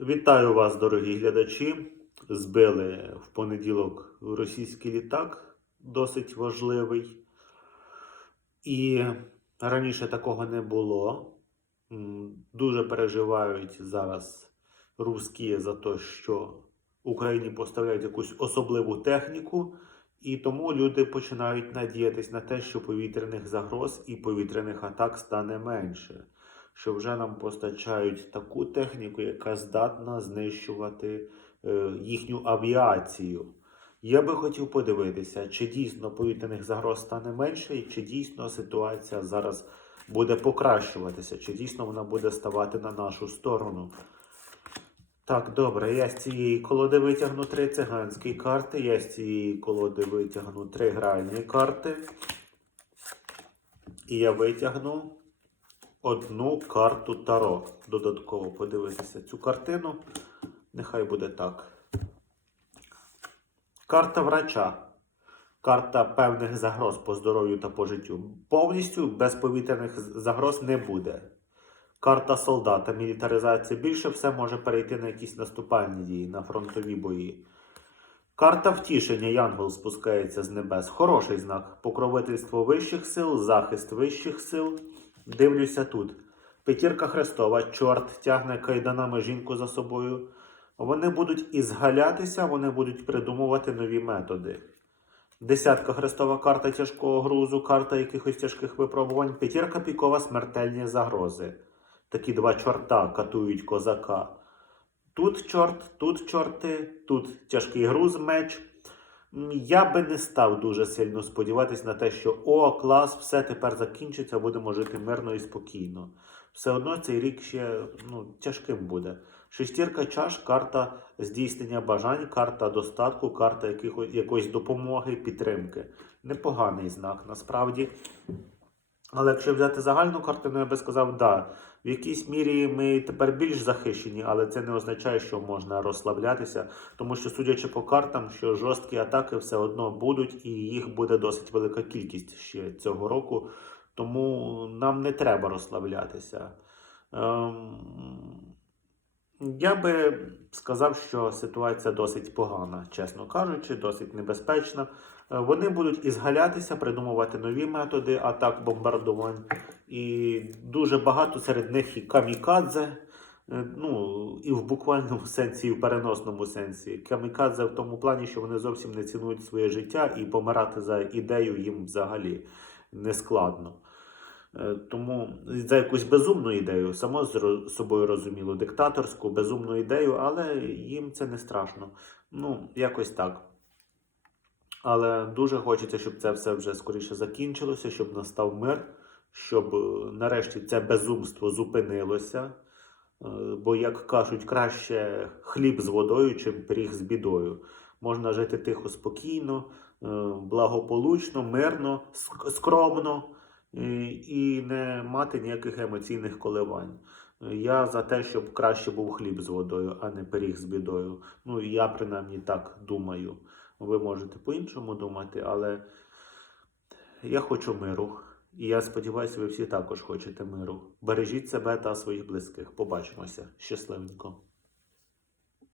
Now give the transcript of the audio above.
Вітаю вас, дорогі глядачі. Збили в понеділок російський літак, досить важливий. І раніше такого не було. Дуже переживають зараз русські за те, що Україні поставляють якусь особливу техніку, і тому люди починають надіятись на те, що повітряних загроз і повітряних атак стане менше що вже нам постачають таку техніку, яка здатна знищувати е, їхню авіацію. Я би хотів подивитися, чи дійсно повітряних загроз стане менше, і чи дійсно ситуація зараз буде покращуватися, чи дійсно вона буде ставати на нашу сторону. Так, добре, я з цієї колоди витягну три циганські карти, я з цієї колоди витягну три гральні карти. І я витягну одну карту Таро. Додатково подивитися цю картину. Нехай буде так. Карта врача. Карта певних загроз по здоров'ю та по життю. Повністю без повітряних загроз не буде. Карта солдата, мілітаризація. Більше все може перейти на якісь наступальні дії, на фронтові бої. Карта втішення. Янгол спускається з небес. Хороший знак. Покровительство вищих сил, захист вищих сил. Дивлюся тут. П'ятірка Христова, чорт тягне кайданами жінку за собою. Вони будуть ізгалятися, вони будуть придумувати нові методи. Десятка Христова карта тяжкого грузу, карта якихось тяжких випробувань. П'ятірка пікова смертельні загрози. Такі два чорта катують козака. Тут чорт, тут чорти, тут тяжкий груз, меч. Я би не став дуже сильно сподіватись на те, що о, клас, все тепер закінчиться, будемо жити мирно і спокійно. Все одно цей рік ще ну, тяжким буде. Шестірка чаш, карта здійснення бажань, карта достатку, карта якихось, якоїсь допомоги, підтримки. Непоганий знак насправді. Але якщо взяти загальну картину, я би сказав, да, в якійсь мірі ми тепер більш захищені, але це не означає, що можна розслаблятися, тому що, судячи по картам, що жорсткі атаки все одно будуть, і їх буде досить велика кількість ще цього року. Тому нам не треба розслаблятися. Ем, я би сказав, що ситуація досить погана, чесно кажучи, досить небезпечна. Е, Вони будуть ізгалятися, придумувати нові методи атак бомбардувань. І дуже багато серед них і камікадзе. Е, Ну, і в буквальному сенсі, і в переносному сенсі. Камікадзе в тому плані, що вони зовсім не цінують своє життя і помирати за ідею їм взагалі не складно. Е, Тому за якусь безумну ідею, само з собою розуміло, диктаторську, безумну ідею, але їм це не страшно. Ну, якось так. Але дуже хочеться, щоб це все вже скоріше закінчилося, щоб настав мир, щоб е, нарешті це безумство зупинилося. Е, Бо, як кажуть, краще хліб з водою, чим пиріг з бідою. Можна жити тихо, спокійно, благополучно, мирно, скромно і- і не мати ніяких емоційних коливань. Е, Я за те, щоб краще був хліб з водою, а не пиріг з бідою. Ну, і я принаймні так думаю. Ви можете по-іншому думати, але я хочу миру. І я сподіваюся, ви всі також хочете миру. Бережіть себе та своїх близьких. Побачимося. Щасливенько.